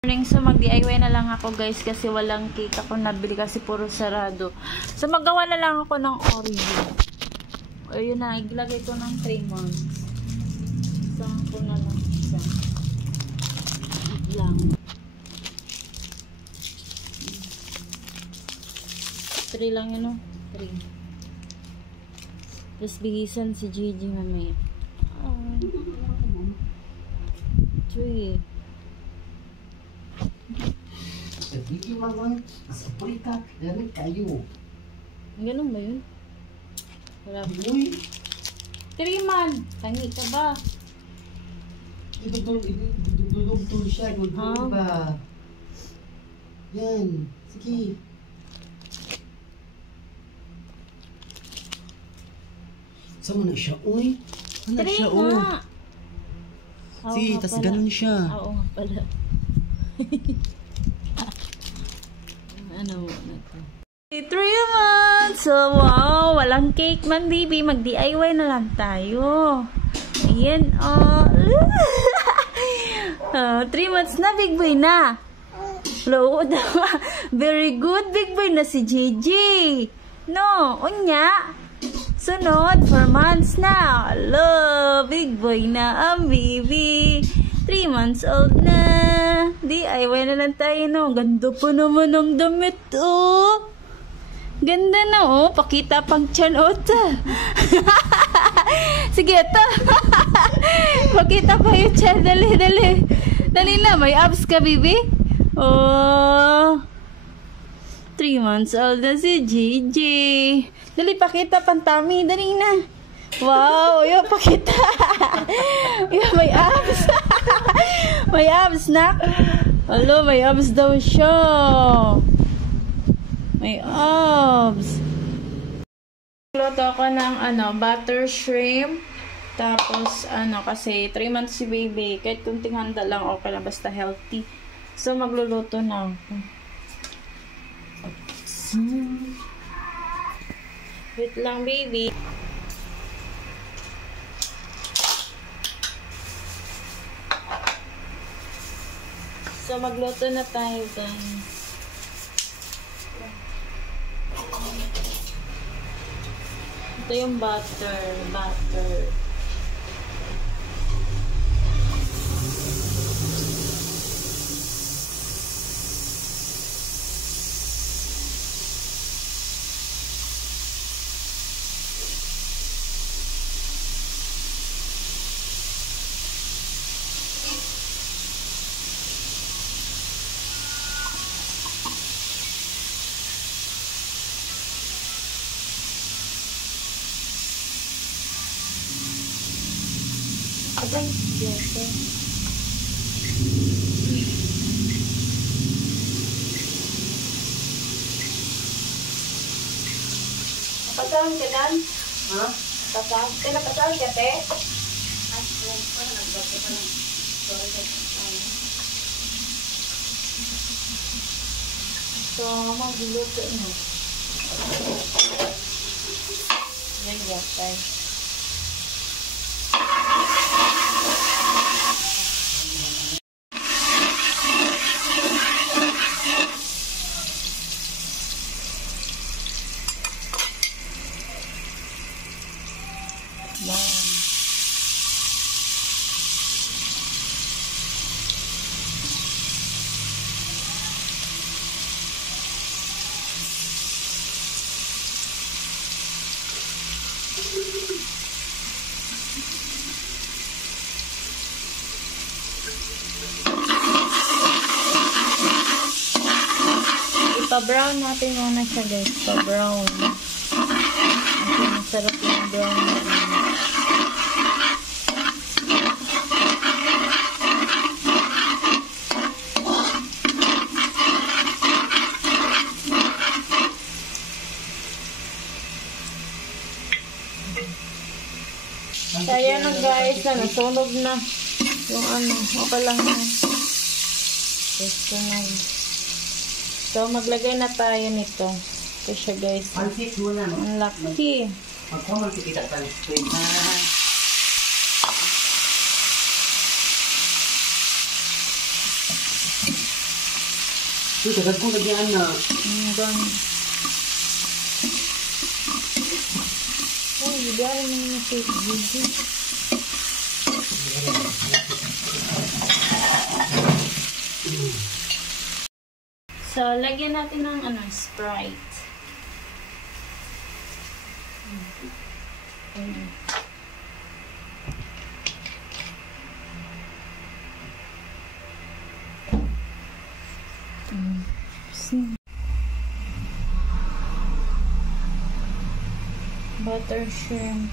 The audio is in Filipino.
Morning, so mag-DIY na lang ako guys kasi walang cake ako nabili kasi puro sarado. So magawa na lang ako ng Oreo. Ayun na, ilagay ko ng 3 months. Saan ko na lang isa. Lang. 3 lang yun o. 3. Tapos bihisan si Gigi mamaya. 3. Gigi mamang asapoy ka, gamit kayo. Ganun ba yun? Wala ba? Uy! 3 man! Tangi ka ba? Idudulog-dulog siya, dudulog ba? Yan, sige. Saan mo na siya? Uy! Ano siya? Oh! Sige, tas ganun siya. Oo nga pala. Ano mo na ito? 3 months! So, wow! Walang cake man, baby. Mag-DIY na lang tayo. Ayan, oh. 3 months na, big boy na. Hello, very good, big boy na si Gigi. No, unya. Sunod, 4 months na. Hello, big boy na ang baby. 3 months old na. DIY na lang tayo, no? Ganda pa naman ang damit, oh. Ganda na, oh. Pakita pang tiyan, oh, ta. Sige, ito. Pakita pa yung tiyan. Dali, dali. Dali na, may abs ka, baby. Oh. 3 months old na si Gigi. Dali, pakita pang tummy. Dali na. Wow, yun, pakita. Yun, may abs. May abs na. Hello, may abs daw siya. May abs. Luto ako ng butter shrimp. Tapos kasi 3 months si baby. Kahit kunting handa lang okay lang, basta healthy. So magluluto na ako. Wait lang, baby. So magluto na tayo, guys. Ito yung butter. Abay, yate. Napasahon ka dan? Ha? Napasahon? Kaya napasahon ka, te? Ay, huwag pa. Nagbago pa lang. Sorry. So, magluluto na. Yan, yate. Pa-brown natin muna siya, guys. Pa-brown. Kasi masarap yung brown natin. Kaya na, guys, nasunog na yung okay lang na. So, maglagay na tayo nito. Ito siya, guys. Ang laki. Uy, kagad ko lagi na. Gani. Uy, bibiyarin mo na si Gigi. So, lagyan natin ng Sprite. Butter shrimp.